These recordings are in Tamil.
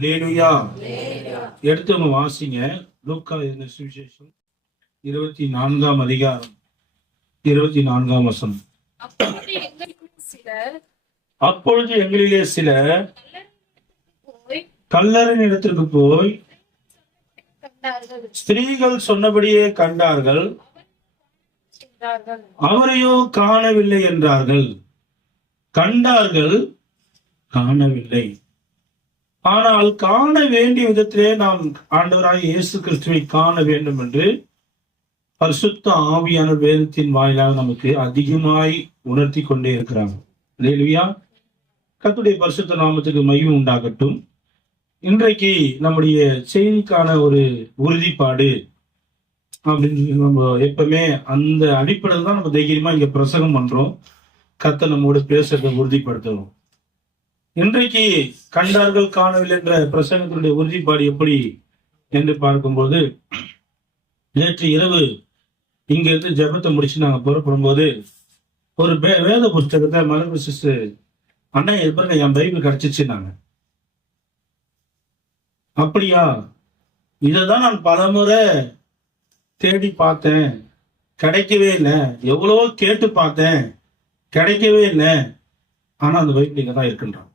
அல்லேலூயா. எடுத்தவங்க வாசிங்க. லூக்கா எழுதின சுவிசேஷம் 24ஆம் அதிகாரம் 24ஆம் வசனம். அப்பொழுது எங்களிலே சிலர் கல்லறையின் இடத்திற்கு போய் ஸ்திரீகள் சொன்னபடியே கண்டார்கள், அவரையோ காணவில்லை என்றார்கள். கண்டார்கள், காணவில்லை. ஆனால் காண வேண்டிய விதத்திலே நாம் ஆண்டவராய் இயேசு கிறிஸ்துவை காண வேண்டும் என்று பரிசுத்த ஆவியான வேதத்தின் வாயிலாக நமக்கு அதிகமாய் உணர்த்தி கொண்டே இருக்கிறாங்க. அல்லேலூயா. கர்த்தருடைய பரிசுத்த நாமத்துக்கு மகிமை உண்டாகட்டும். இன்றைக்கு நம்முடைய செய்திக்கான ஒரு உறுதிப்பாடு அப்படின்னு நம்ம எப்பவுமே அந்த அடிப்படையில் தான் நம்ம தைரியமா இங்க பிரசங்கம் பண்றோம். கர்த்தர் நம்மோடு பேசுறதை உறுதிப்படுத்துறோம். இன்றைக்கு கண்டார்கள் காணவில்லை என்ற பிரசங்கத்தினுடைய உறுதிப்பாடு எப்படி என்று பார்க்கும்போது, நேற்று இரவு இங்க இருந்து ஜெபத்தை முடிச்சு நாங்க புறப்படும் போது ஒரு வேத புஸ்தகத்தை மலர் சிஸ்டர் அண்ணன் எப்ப என் பைபிள் கிடைச்சிச்சுன்னாங்க. அப்படியா, இதைதான் நான் பலமுறை தேடி பார்த்தேன், கிடைக்கவே இல்லை. எவ்வளவோ கேட்டு பார்த்தேன், கிடைக்கவே இல்லை. ஆனா அந்த பைபிள் இங்க தான் இருக்கின்றான்.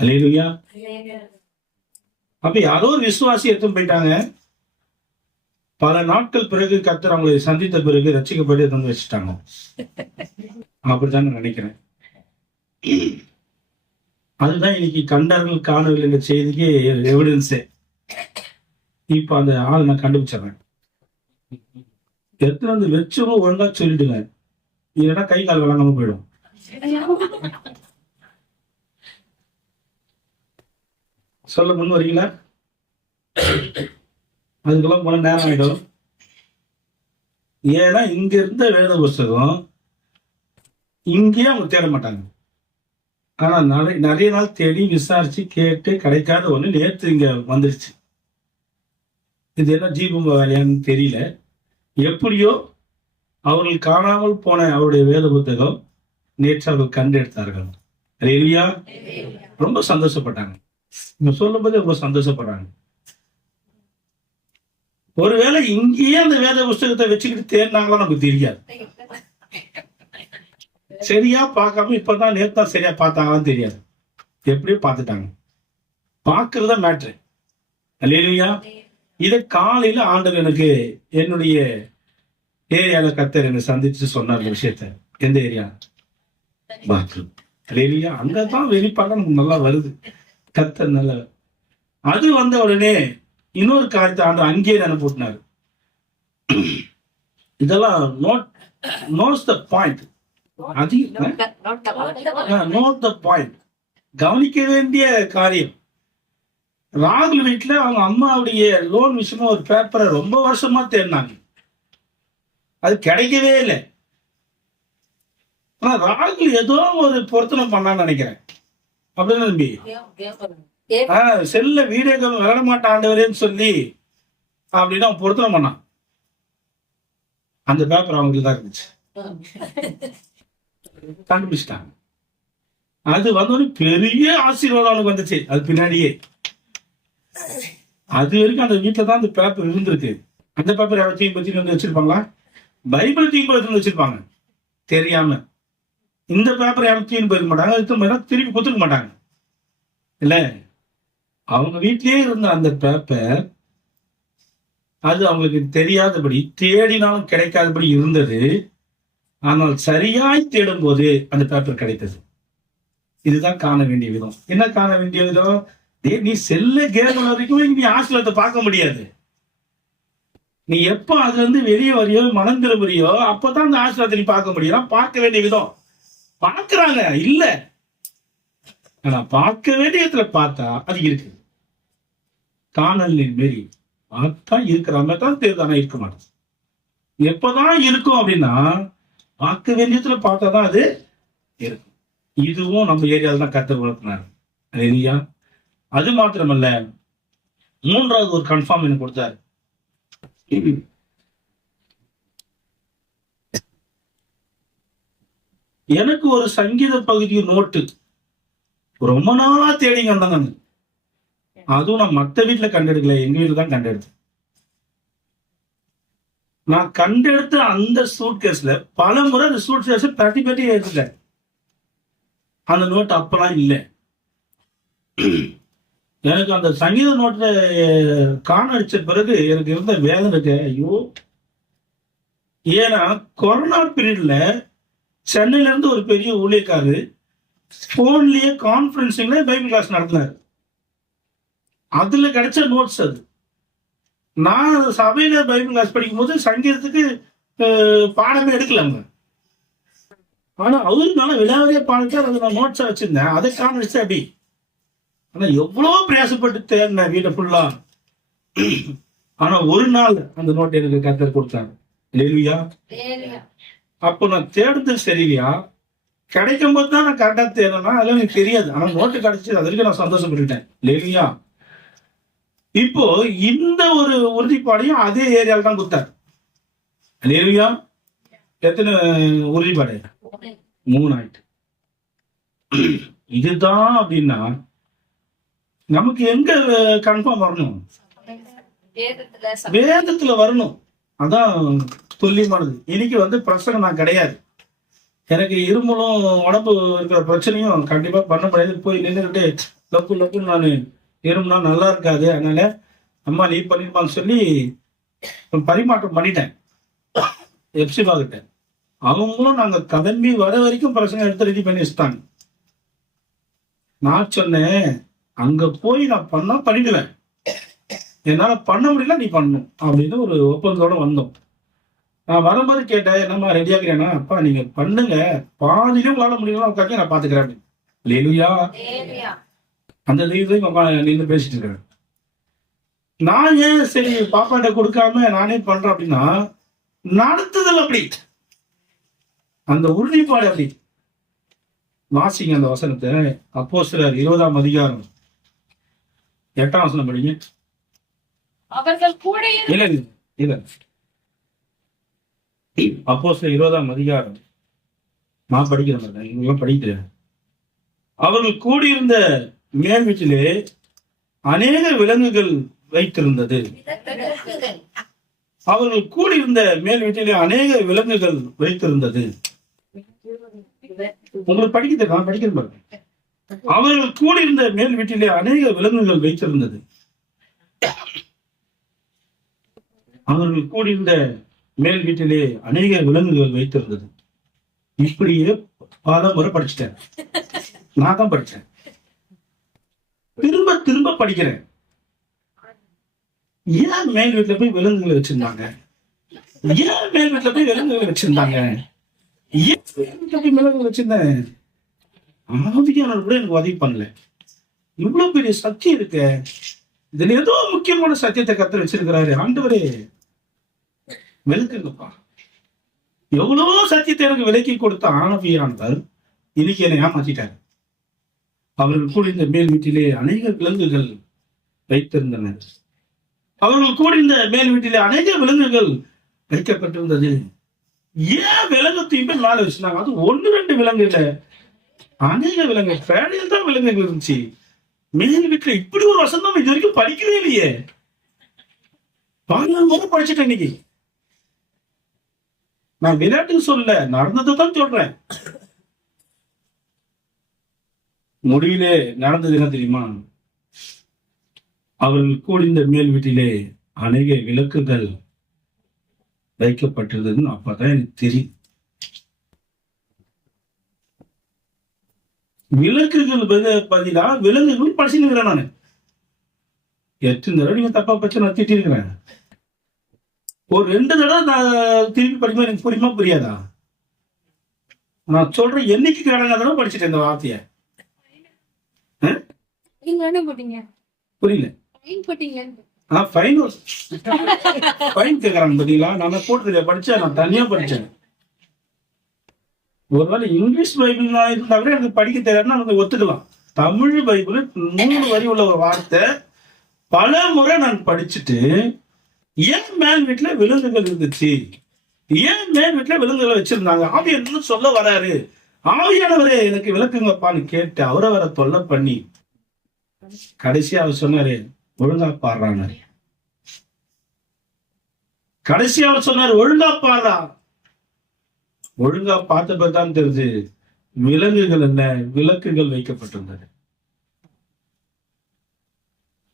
அல்லேலூயா. அப்ப யாரோ ஒரு விசுவாசி எடுத்து போயிட்டாங்க. பல நாட்கள் பிறகு கர்த்தர் அவங்களை சந்தித்த பிறகு ரட்சிக்கப்பட்டு எடுத்து வச்சுட்டாங்க. அப்படித்தான் நான் நினைக்கிறேன். அதுதான் இன்னைக்கு கண்டார்கள் காணவில்லை என்ற செய்திக்கு எவிடன்ஸே. இப்ப அந்த ஆள் நான் கண்டுபிடிச்சிடறேன். எத்தனை வந்து வச்சவங்க ஒழுங்கா சொல்லிடுங்க, இல்லைன்னா கை கால் வழங்காம போயிடும். சொல்ல முன் வரீங்களா? அதுக்கெல்லாம் போன நேரம் ஆயிடும். ஏன்னா இங்க இருந்த வேத புஸ்தகம் இங்கேயே அவங்க தேட மாட்டாங்க. ஆனா நிறைய நாள் தேடி விசாரிச்சு கேட்டு கிடைக்காத ஒண்ணு நேற்று இங்க வந்துருச்சு. இது என்ன ஜீபம் வேலையான்னு தெரியல. எப்படியோ அவர்கள் காணாமல் போன அவருடைய வேத புத்தகம் நேற்று அவர்கள் கண்டெடுத்தார்கள். அல்லேலூயா. ரொம்ப சந்தோஷப்பட்டாங்க. சொல்லும் போது ரொம்ப சந்தோஷப்படுறாங்க. ஒருவேளை இங்கேயே அந்த வேத புஸ்தகத்தை வச்சுக்கிட்டு தேடினாங்களா நமக்கு தெரியாது. சரியா பார்க்காம இப்பதான் நேத்தான் சரியா பார்த்தாங்களான்னு தெரியாது. எப்படியும் பார்த்துட்டாங்க. பார்க்கறதா மேட்ரு. அல்லேலூயா. இதை காலையில ஆண்டவர் எனக்கு என்னுடைய ஏரியால கர்த்தர் என்னை சந்திச்சு சொன்னார் இந்த விஷயத்த. எந்த ஏரியா? பாத்ரூம். அல்லேலூயா. அங்கதான் வெளிப்பாடு நல்லா வருது. கர்த்தர் நல்ல. அது வந்த உடனே இன்னொரு காரியத்தை ஆண்டவர் அங்கேயே அனுப்பினாரு. இதெல்லாம் notes the point. Note the point. கவனிக்க வேண்டிய காரியம். ராகுல் வீட்டுல அவங்க அம்மாவுடைய லோன் விஷயமா ஒரு பேப்பரை ரொம்ப வருஷமா தேடினாங்க. அது கிடைக்கவே இல்லை. ஆனா ராகுல் ஏதோ ஒரு பொருத்தனை பண்ணான்னு நினைக்கிறேன். அப்படின்னு நம்பி செல்ல வீடியோ கேம் விளையாட மாட்டான் ஆண்டவரேன்னு சொல்லி அப்படின்னு அவன் பொருத்தனை பண்ணான். அந்த பேப்பர் அவங்களுக்கு தான் இருந்துச்சு. கண்டுபிடிச்சிட்டாங்க. அது வந்து பெரிய ஆசீர்வாதம் அவனுக்கு வந்துச்சு. அது பின்னாடியே அது வரைக்கும் அந்த வீட்டுல தான் அந்த பேப்பர் இருந்திருக்கு. அந்த பேப்பர் யாரும் பத்தி வந்து வச்சிருப்பாங்களா? பைபிள் தீம்பு வச்சிருப்பாங்க தெரியாம. இந்த பேப்பர் யாரும் தீன் போயிருக்க மாட்டாங்க, திருப்பி கொடுத்துருக்க மாட்டாங்க. இல்ல, அவங்க வீட்லயே இருந்த அந்த பேப்பர் அது அவங்களுக்கு தெரியாதபடி தேடினாலும் கிடைக்காதபடி இருந்தது. ஆனால் சரியாய் தேடும் போது அந்த பேப்பர் கிடைத்தது. இதுதான் காண வேண்டிய விதம். என்ன காண வேண்டிய விதம்? நீ செல்ல கேம் வரைக்கும் நீ ஆசீர்வாதத்தை பார்க்க முடியாது. நீ எப்ப அதுல இருந்து வெளியே வரையோ மனம் திரும்புறியோ அப்பதான் அந்த ஆசீர்வாதத்தை நீ பார்க்க முடியும். பார்க்க வேண்டிய விதம் பார்க்கிறாங்க இல்ல, ஆனா பார்க்க வேண்டிய இடத்துல பார்த்தா அது இருக்கு. காணலின் மாரி பார்த்தா இருக்கிற மாதிரி தான் தெரியுது, ஆனா இருக்க மாட்டேன். எப்பதான் இருக்கும் அப்படின்னா பார்க்க வேண்டியதுல பார்த்தாதான் அது இருக்கும். இதுவும் நம்ம ஏரியாவில் தான் கர்த்தர் வளர்த்தினார். இல்லையா? அது மாத்திரமல்ல, மூன்றாவது ஒரு கன்ஃபார்ம் எனக்கு கொடுத்தாரு. எனக்கு ஒரு சங்கீத பகுதியும் நோட்டு ரொம்ப நாளா தேடிங்க வந்தாங்க. அதுவும் நான் மத்த வீட்டுல கண்டெடுக்கல, எங்க வீட்டுல தான் கண்டெடுத்தேன். நான் கண்டெடுத்த அந்த சூட்கேஸ்ல பல முறை அந்த சூட்கேஸ் தட்டி தட்டி எடுத்துட்டேன். அந்த நோட் அப்பெல்லாம் இல்லை. எனக்கு அந்த சங்கீத நோட்டை காண அடிச்ச பிறகு எனக்கு இருந்த வேதனை இருக்கு. ஐயோ, ஏன்னா கொரோனா பீரியட்ல சென்னையில இருந்து ஒரு பெரிய ஊழியக்காரு போன்லயே கான்பரன்சிங்ல பைபிள் கிளாஸ் நடத்தினாரு. அதுல கிடைச்ச நோட்ஸ் அது. நான் சபையில பைபிள் கிளாஸ் படிக்கும் போது சங்கீதத்துக்கு பாடமே எடுக்கலாங்க. ஆனா அவரு நல்லா விழாவறிய பாடத்தை அதை நான் நோட்ஸா வச்சிருந்தேன். அதை காமிச்சு அப்படி. ஆனா எவ்வளவு பிரயாசப்பட்டு தேர்ந்தேன் வீட்டை ஃபுல்லா. ஆனா ஒரு நாள் அந்த நோட் எனக்கு கர்த்தர் கொடுத்தாங்க. இல்லையா? அப்போ நான் தேடுறது சரியில்லையா, கிடைக்கும் போது தான் நான் கரெக்டா தேடனா அதெல்லாம் எனக்கு தெரியாது. ஆனா நோட்டு கிடைச்சது, அதற்கு நான் சந்தோஷப்பட்டுட்டேன். இல்லையா? இப்போ இந்த ஒரு உறுதிப்பாடையும் அதே ஏரியால தான் கொடுத்தாரு. இல்லையா? எத்தனை உறுதிப்பாடு? 3 ஆயிட்டு. இதுதான் அப்படின்னா நமக்கு எங்க கன்ஃபார்ம் வரணும்? வேதத்துல வரணும். அதான் துல்லியமானது. இன்னைக்கு பிரசங்கம் நான் கிடையாது. எனக்கு இருமலும் உடம்பு இருக்கிற பிரச்சனையும் கண்டிப்பா பண்ண முடியாது. போய் நின்றுகிட்டு லப்பு லப்புன்னு நான் இருமுனா நல்லா இருக்காது. அதனால அம்மா நீ பண்ணிருப்பான்னு சொல்லி பரிமாற்றம் பண்ணிட்டேன் எப்சிபா கிட்ட. அவங்களும் நாங்க கிளம்பி வர வரைக்கும் பிரசங்கம் எடுத்து ரெடி பண்ணி வச்சுட்டாங்க. நான் சொன்னேன், அங்க போய் நான் பண்ணிடுவேன், என்னால பண்ண முடியல, நீ பண்ணணும் அப்படின்னு ஒரு ஒப்பந்தத்தோட வந்தோம். நான் வரும்போது கேட்டேன், என்னம்மா ரெடி ஆகிறேன்னா, அப்பா நீங்க பண்ணுங்க, பாதியிலும் உங்களால முடியலாம் உட்காந்து நான் பாத்துக்கிறேன். லேலுயா, அந்த தெய்வத்தையும் அப்பா நீங்க பேசிட்டு இருக்கிறேன். நான் ஏன் சரி பாப்பாட்ட கொடுக்காம நானே பண்றேன் அப்படின்னா, நடத்துதல் அப்படி, அந்த உறுதிப்பாடு அப்படி. வாசிங்க அந்த வசனத்தை. அப்போஸ்தலர் 20ஆம் அதிகாரம் 8ஆம் வசனம் படிங்க. அவர்கள் கூட இல்ல அப்போஸ்தலர் 20ஆம் அதிகாரம் நான் படிக்கிறேன், இவங்கெல்லாம் படிக்கிறேன். அவர்கள் கூடியிருந்த மேல் வீட்டிலே அநேக விலங்குகள் வைத்திருந்தது. அவர்கள் கூடியிருந்த மேல் வீட்டிலே அநேக விலங்குகள் வைத்திருந்தது. உங்களுக்கு படிக்கிறது நான் படிக்கிறேன் பாருங்க. அவர்கள் கூடியிருந்த மேல் வீட்டிலே அநேக விலங்குகள் வைத்திருந்தது. அவர்கள் கூடியிருந்த மேல் வீட்டிலே அநேக விலங்குகள் வைத்திருந்தது. இப்படியே பல முறை படிச்சுட்டேன். நான் தான் படிச்சேன், திரும்ப திரும்ப படிக்கிறேன். ஏன் மேல் வீட்டுல போய் விலங்குகளை வச்சிருந்தாங்க? ஏன் மேல் வீட்டுல போய் விலங்குகளை வச்சிருந்தாங்க? ஏன் வீட்டுல போய் விலங்குகள் வச்சிருந்தேன்? ஆவியானவர் கூட எனக்கு உதவி பண்ணல. இவ்வளவு பெரிய சத்தியம் இருக்கு, இதுல ஏதோ முக்கியமான சத்தியத்தை கத்து வச்சிருக்கிறாரு. ஆண்டவரே விளக்குங்கப்பா. எவ்வளவு சத்தியத்தை எனக்கு விலக்கி கொடுத்த ஆனவியானவர் இன்னைக்கு என்னை ஏமாத்திட்டாரு. அவர்கள் கூட இந்த மேல் வீட்டிலே அநேக விலங்குகள் வைத்திருந்தனர். அவர்கள் கூட இந்த மேல் வீட்டிலே அநேக விலங்குகள் வைக்கப்பட்டிருந்தது. ஏன் விலங்குத்தையுமே மேல வச்சிருந்தாங்க? அது 1-2 விலங்கு இல்ல, அநேக விலங்கு. ஃபேனியில் தான் விலங்குகள் இருந்துச்சு. மேல் வீட்டுல இப்படி ஒரு வசந்தம் இது வரைக்கும் படிக்கவே இல்லையே. 14 முறை படிச்சுட்டேன் இன்னைக்கு. நான் விளையாட்டுக்கு சொல்ல, நடந்ததை தான் சொல்றேன். முடிவிலே நடந்தது என்ன தெரியுமா? அவர்கள் கூடிந்த மேல் வீட்டிலே அநேக விளக்குகள் வைக்கப்பட்டிருந்ததுன்னு அப்பதான் எனக்கு தெரியும். விளக்குகள் பதிலா விலங்குகள் படிச்சுக்கிறேன். நானு எத்தனை தடவை நீங்க தப்பா பச்சு நான் திட்டி இருக்கிறேன். ஒரு 2 தடவை நான் திருப்பி படிக்கும்போது எனக்கு புரியுமா புரியாதா? நான் சொல்றேன், என்னைக்கு கடங்க தடவை படிச்சுட்டேன் இந்த வார்த்தைய. புரியல? ஃபைன் கேக்குறாங்க பாத்தீங்களா? நான் போட்டு படிச்சேன், நான் தனியா படிச்சேன். ஒருவேளை இங்கிலீஷ் பைபிள் இருந்தா கூட எனக்கு படிக்க தெரியாதுன்னா எனக்கு ஒத்துக்கலாம். தமிழ் பைபிள் 3 வரி உள்ள ஒரு வார்த்தை பல முறை நான் படிச்சுட்டு, ஏன் மேல் வீட்டுல விலங்குகள் இருந்துச்சு, ஏன் மேல் வீட்டுல விலங்குகளை வச்சிருந்தாங்க, ஆவி என்ன சொல்ல வராரு, ஆவியானவரே எனக்கு விளக்குங்கப்பான்னு கேட்டு அவரை வர தொல்லை பண்ணி கடைசியா அவர் சொன்னாரு, ஒழுங்கா பாடுறாங்க. கடைசியா அவர் சொன்னாரு, ஒழுங்கா பாடுறா. ஒழுங்கா பார்த்தப்பதான் தெரிஞ்சு விலங்குகள் அல்ல, விளக்குகள் வைக்கப்பட்டிருந்தது.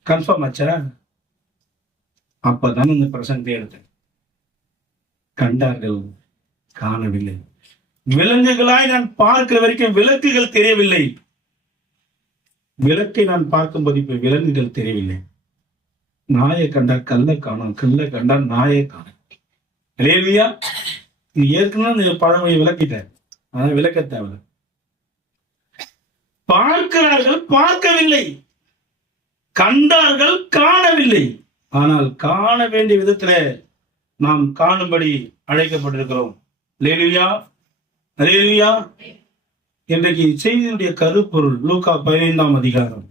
கன்ஃபார்ம் ஆச்சா? அப்பதான் இந்த பிரசங்கத்தை எடுத்தேன். கண்டார்கள், காணவில்லை. விலங்குகளாய் நான் பார்க்கிற வரைக்கும் விளக்குகள் தெரியவில்லை. விளக்கை நான் பார்க்கும்போது இப்ப விலங்குகள் தெரியவில்லை. நாயை கண்டா கல்ல காணும், கல்ல கண்டா நாயை காணும். இல்லையா? இது ஏற்கனவே பழமொழி விளக்கிட்டேன், அதான் விளக்க தேவை. பார்க்கிறார்கள், பார்க்கவில்லை. கண்டார்கள், காணவில்லை. ஆனால் காண வேண்டிய விதத்துல நாம் காணும்படி அழைக்கப்பட்டிருக்கிறோம். அல்லேலூயா, அல்லேலூயா. இன்றைக்கு செய்தியுடைய கருப்பொருள் லூக்கா 15ஆம் அதிகாரம்.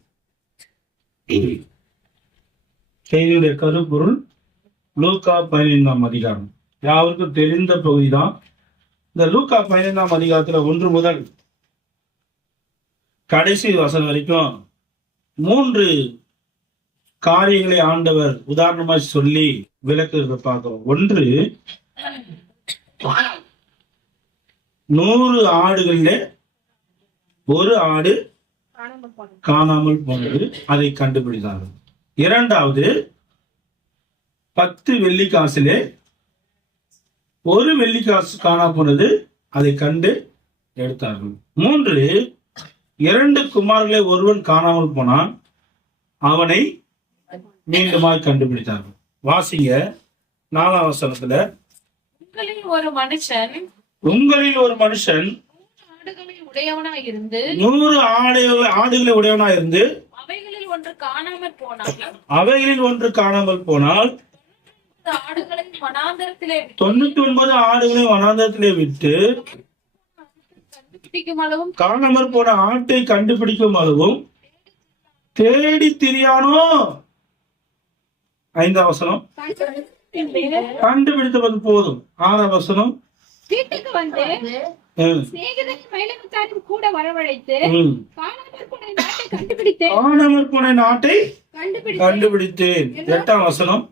செய்தியுடைய கருப்பொருள் லூக்கா 15ஆம் அதிகாரம். யாருக்கும் தெரிந்த பகுதிதான். இந்த லூக்கா 15ஆம் அதிகாரத்துல 1 முதல் கடைசி வசனம் வரைக்கும் 3 காரியங்களை ஆண்டவர் உதாரணமாய் சொல்லி விளக்குறத பார்க்கிறோம். 1, 100 ஆடுகளிலே ஒரு ஆடு காணாமல் போனது, அதை கண்டுபிடித்தார்கள். 2வது, 10 வெள்ளிக்காசிலே ஒரு வெள்ளிக்காசு காணா போனது, அதை கண்டு எடுத்தார்கள். 3, 2 குமாரர்களே ஒருவன் காணாமல் போனான், அவனை மீண்டுமாய் கண்டுபிடித்தார்கள். வாசிங்க 4ஆம் வசனத்துல, உங்களில் ஒரு மனுஷன் உங்களில் ஒரு மனுஷன் 100 ஆடுகளை உடையவனாய் இருந்து 100 ஆடுகளை உடையவனாய் இருந்து அவைகளில் ஒன்று காணாமற் போனான். அவைகளில் ஒன்று காணாமல் போனால் 90 ஆடுகளை வனாந்தரத்திலே 99 ஆடுகளை வனாந்தரத்திலே விட்டு கண்டுபிடிக்கும் அளவும் காணாமல் போன ஆட்டை கண்டுபிடிக்கும் அளவும் தேடி திரியானோ. 5ஆம் வசனம், கண்டுபிடித்தது போதும். 6ஆம் வசனம், வீட்டுக்கு வந்து சிநேகிதரின் மயிலமுத்தாரின் கூட வரவழைத்து காணாமற் போன நாட்டை கண்டுபிடித்தேன். காணாமல் போன நாட்டை கண்டுபிடித்தேன். 8ஆம் வசனம்,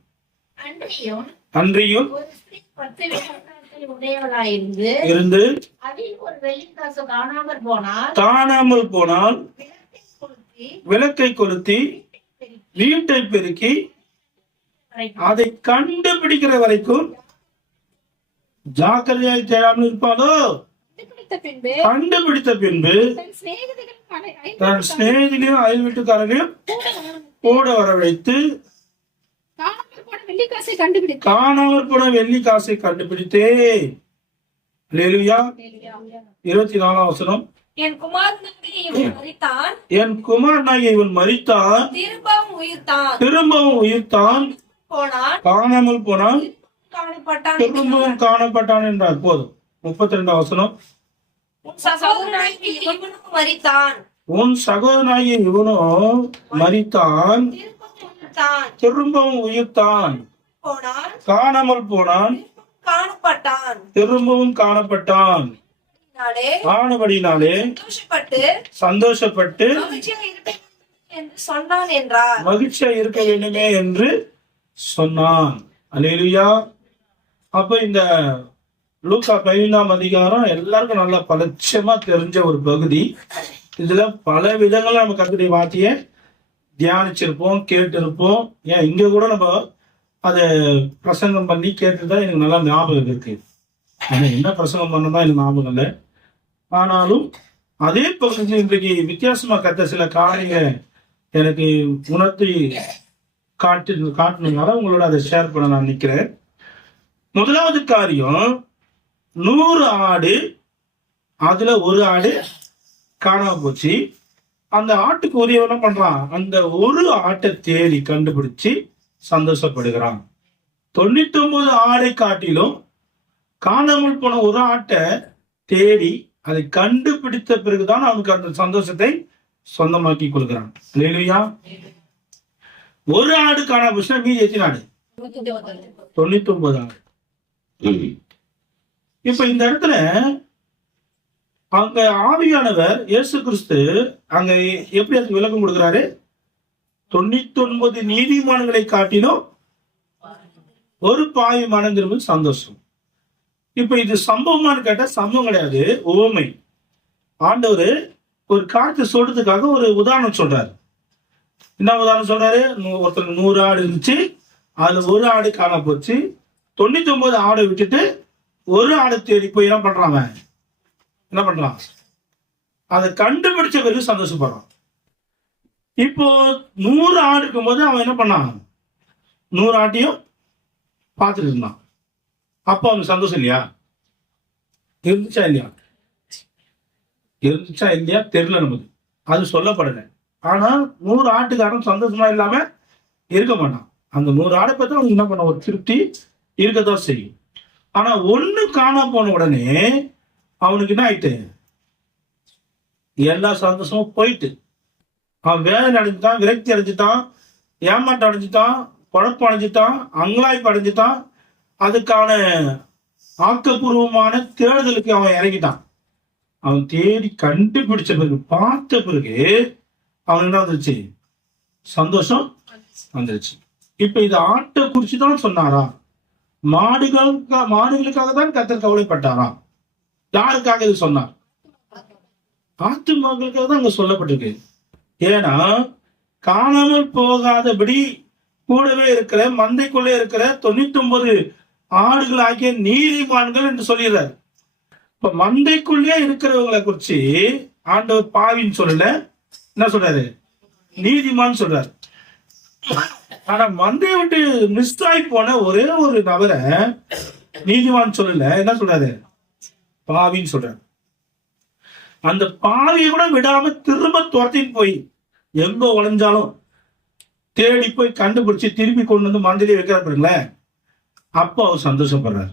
அன்றியும் ஒரு ஸ்திரீ 10 வெள்ளிக்காசுகளை உடையவளாயிருந்து இருந்து அதில் ஒரு வெள்ளிக்காசு காணாமல் போனால் விளக்கை கொளுத்தி வீட்டை பெருக்கி அதை கண்டுபிடிக்கிற வரைக்கும் ஜாக்கிரதையாய் தேடாமல் இருப்பாளோ. கண்டுபிடித்த பின்பு தன் சிநேகிதனையும் அயல் வீட்டுக்காரனையும் கூட வரவழைத்து காணாமல் போன வெள்ளி காசை கண்டுபிடித்தே. அல்லேலூயா. 24ஆம் வசனம், என் குமாரனாகிய இவன் மரித்தான், என் குமாரனாகிய இவன் மரித்தான், திரும்பவும் உயிர்த்தான், போனான், காணாமல் போனான், காணப்பட்டான், திரும்பவும் காணப்பட்டான் என்றார். போதும். 32ஆம் வசனம், உன் சகோதரனாகிய இவனும் மரித்தான், உன் சகோதரனாகிய இவனோ மரித்தான், திரும்பவும் உயிர்த்தான், போனான், காணாமல் போனான், காணப்பட்டான், திரும்பவும் காணப்பட்டான். ஆனபடினாலே சந்தோஷப்பட்டு சொன்னான் என்றார். மகிழ்ச்சியா இருக்க வேண்டுமே என்று சொன்னான். அல்லேலூயா. அப்ப இந்த லூக்கா 15ஆம் அதிகாரம் எல்லாருக்கும் நல்லா பலட்சமா தெரிஞ்ச ஒரு பகுதி. இதுல பல விதங்கள்ல நம்ம கர்த்தருடைய வார்த்தையை தியானிச்சிருப்போம், கேட்டிருப்போம். ஏன் இங்க கூட நம்ம அதை பிரசங்கம் பண்ணி கேட்டுதான் எனக்கு நல்லா ஞாபகம் இருக்கு. ஆனா என்ன பிரசங்கம் பண்ணதான் எனக்கு ஞாபகம் இல்லை. ஆனாலும் அதே பகுதி இன்றைக்கு வித்தியாசமா கத்த சில காரியங்களை எனக்கு உணர்த்தி காட்டினால உங்களோட அதை ஷேர் பண்ண நான் நிக்கிறேன். முதலாவது காரியம், 100 ஆடு, அதுல ஒரு ஆடு காணாம போச்சு. அந்த ஆட்டுக்கு உரியவன பண்றான், அந்த ஒரு ஆட்டை தேடி கண்டுபிடிச்சு சந்தோஷப்படுகிறான். 99 ஆடை காட்டிலும் காணாமல் போன ஒரு ஆட்டை தேடி அதை கண்டுபிடித்த பிறகுதான் அவனுக்கு அந்த சந்தோஷத்தை சொந்தமாக்கி கொள்கிறான். இல்லையா? ஒரு ஆடு காணாம போச்சுன்னா மீதி எத்தனை ஆடு? 99 ஆடு. இப்ப இந்த இடத்துல அங்க ஆவியானவர் இயேசு கிறிஸ்து அங்க எப்படி அதுக்கு விளக்கம் கொடுக்கிறாரு? 99 நீதிமான்களை காட்டிலும் ஒரு பாவி மனம் திரும்புவது சந்தோஷம். இப்ப இது சம்பவமானு கேட்டா சம்பவம் கிடையாது, உவமை. ஆண்டவர் ஒரு காரியத்தை சொல்றதுக்காக ஒரு உதாரணம் சொல்றாரு. என்ன உதாரணம் சொல்றாரு? ஒருத்தர் 100 ஆடு இருந்துச்சு, அதுல ஒரு ஆடு காண போச்சு. 99 ஆடை விட்டுட்டு ஒரு ஆடு தேடி போய் என்ன பண்றான்? அதை கண்டுபிடிச்ச பிறகு சந்தோஷப்படுறான். இப்போ 100 ஆடு இருக்கும் போது அவன் என்ன பண்ணான்? 100 ஆட்டையும் பார்த்துட்டு இருந்தான். அப்போ அவனுக்கு சந்தோஷம் இல்லையா? இருந்துச்சா இல்லையா தெரியல நமக்கு, அது சொல்லப்படல. ஆனா 100 ஆட்டுக்காரன் சந்தோஷமா இல்லாம இருக்க மாட்டான். அந்த 100 ஆடை பத்தி அவனுக்கு என்ன பண்ண, ஒரு திருப்தி இருக்கதான் செய்யும். ஆனா ஒண்ணு காண போன உடனே அவனுக்கு என்ன ஆயிட்டு? எல்லா சந்தோஷமும் போயிட்டு அவன் வேதனை அடைஞ்சிட்டான், விரக்தி அடைஞ்சிட்டான், ஏமாட்டம் அடைஞ்சிட்டான், குழப்பம் அடைஞ்சிட்டான், அங்கலாய்ப்பு அடைஞ்சிட்டான். அதுக்கான ஆக்கப்பூர்வமான தேடுதலுக்கு அவன் இறங்கிட்டான். அவன் தேடி கண்டுபிடிச்ச பிறகு, பார்த்த பிறகு அவனுக்கு என்ன வந்துருச்சு? சந்தோஷம் வந்துருச்சு. இப்ப இது ஆட்டை குறிச்சுதான் சொன்னாரா? மாடுகளுக்காக தான் கர்த்தர் கவலைப்பட்டாரா? யாருக்காக இது சொன்னார்? ஆத்துமாக்களுக்காக தான் அங்க சொல்லப்பட்டிருக்கு. ஏன்னா காணாமல் போகாதபடி கூடவே இருக்கிற மந்தைக்குள்ளே இருக்கிற 99 ஆடுகள் ஆகிய நீதிமான்கள் என்று சொல்லிடுறாரு. இப்ப மந்தைக்குள்ளே இருக்கிறவங்களை குறிச்சு ஆண்டவர் பாவின்னு சொல்லல, என்ன சொல்றாரு? நீதிமான் சொல்றாரு. ஆனா மந்தையை விட்டு மிஸ் ஆகி போன ஒரே ஒரு நபரை நீதிமான் சொல்லல, என்ன சொல்றாரு? பாவின்னு சொல்றாரு. அந்த பாவியை கூட விடாம திரும்ப துரத்தின்னு போய் எங்க உழைஞ்சாலும் தேடி போய் கண்டுபிடிச்சு திருப்பி கொண்டு வந்து மந்திரியை வைக்கிறாருங்களேன், அப்போ அவர் சந்தோஷப்படுறாரு.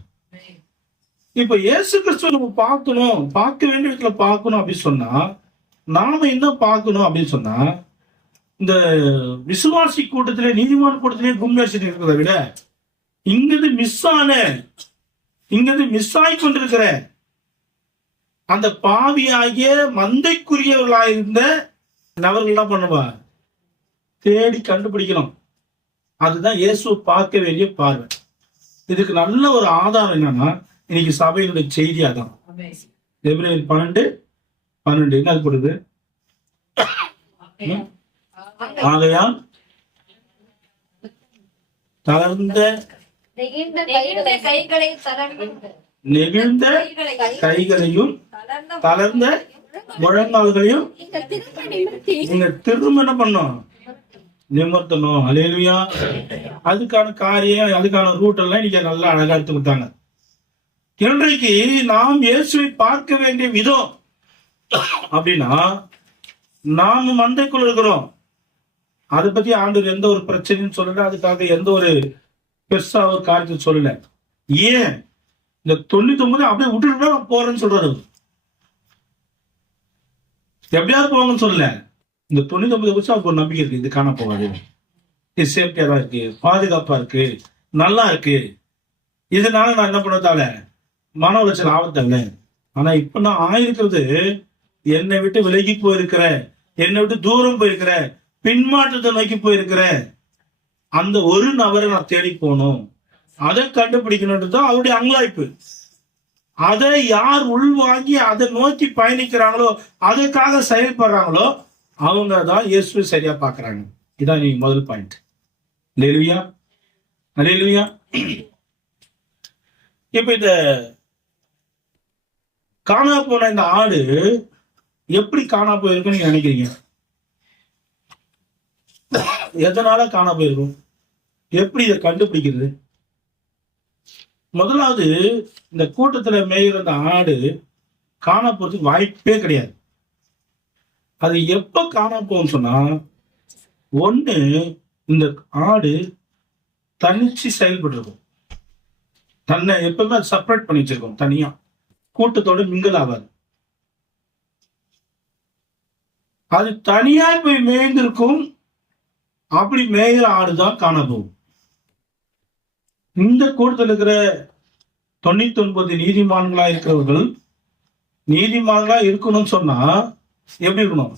இப்ப இயேசு கிறிஸ்துவ நம்ம பார்க்கணும், பார்க்க வேண்டிய விதத்துல பார்க்கணும் அப்படின்னு சொன்னா, நாம என்ன பார்க்கணும் அப்படின்னு சொன்னா, இந்த விசுவாசி கூட்டத்திலே நீதிமான கூட்டத்திலே கும்மியாசிட்டு இருக்கிறத விட இங்கிருந்து மிஸ் ஆகி கொண்டிருக்கிற அந்த பாவியாகிய மந்தைக்குரியவர்களாயிருந்த நபர்கள் என்ன பண்ணுவா? தேடி கண்டுபிடிக்கணும். அதுதான் இயேசு பார்க்க வேண்டிய பார்வை. இதுக்கு நல்ல ஒரு ஆதாரம் என்னன்னா, இன்னைக்கு சபையினுடைய செய்தி அதான். எபிரேயர் 12:12 என்ன கொடுது? ஆகையால் தளர்ந்த நெகிழ்ந்த கைகளையும் தளர்ந்த முழங்கால்களையும் நீங்க திரும்ப என்ன பண்ணும்? நிமிர்த்தணும். அல்லேலூயா. அதுக்கான காரியம், அதுக்கான ரூட் எல்லாம் இன்னைக்கு நல்லா அழகா எடுத்து கொடுத்தாங்க. இன்றைக்கு நாம் இயேசுவை பார்க்க வேண்டிய விதம் அப்படின்னா, நாம் மந்தைக்குள்ள இருக்கிறோம். அதை பத்தி ஆண்டவர் எந்த ஒரு பிரச்சனையும் சொல்லல, அதுக்காக எந்த ஒரு பெருசா ஒரு காரியத்தை சொல்லல. ஏன் இந்த 99 அப்படியே விட்டுட்டு நான் போறேன்னு சொல்றாரு. எப்படியாவது போவாங்கன்னு சொல்லல. இந்த 99 குறிச்சு அவருக்கு ஒரு நம்பிக்கை இருக்கு, இது காண போகாது, இது சேஃப்டியா தான் இருக்கு, பாதுகாப்பா இருக்கு, நல்லா இருக்கு, இதனால நான் என்ன பண்ணதால மன உளைச்சல் ஆபத்தல்ல. ஆனா இப்ப நான் ஆயிருக்கிறது என்னை விட்டு விலகி போயிருக்கிற, என்னை விட்டு தூரம் போயிருக்கிற, பின்மாற்றத்தை நோக்கி போயிருக்கிற அந்த ஒரு நபரை நான் தேடி போகணும், அதை கண்டுபிடிக்கணும்ன்றதுதான் அவருடைய அங்கலாய்ப்பு. அதை யார் உள்வாங்கி அதை நோக்கி பயணிக்கிறாங்களோ, அதுக்காக செயல்படுறாங்களோ, அவங்க தான் இயேசுவை சரியா பாக்குறாங்க. இதான் நீ முதல் பாயிண்ட். அல்லேலூயா, அல்லேலூயா. இப்ப இந்த காணா போன இந்த ஆடு எப்படி காணா போயிருக்குன்னு நீங்க நினைக்கிறீங்க? எதனால காணா போயிருக்கும்? எப்படி இதை கண்டுபிடிக்கிறது? முதலாவது, இந்த கூட்டத்துல மேய்கிற அந்த ஆடு காண போறதுக்கு வாய்ப்பே கிடையாது. அது எப்ப காண போகும்னு சொன்னா, ஒண்ணு இந்த ஆடு தனிச்சு செயல்பட்டு இருக்கும், தன்னை எப்பவுமே செப்பரேட் பண்ணி வச்சிருக்கோம், தனியா கூட்டத்தோட மிங்கல் ஆகாது. அது தனியா போய் மேய்ந்திருக்கும். அப்படி மேய்கிற ஆடுதான் காண போகும். இந்த கூட்டத்தில் இருக்கிற 99 நீதிமான்களா இருக்கிறவர்கள் நீதிமான்களா இருக்கணும்னு சொன்னா எப்படி இருக்கணும்?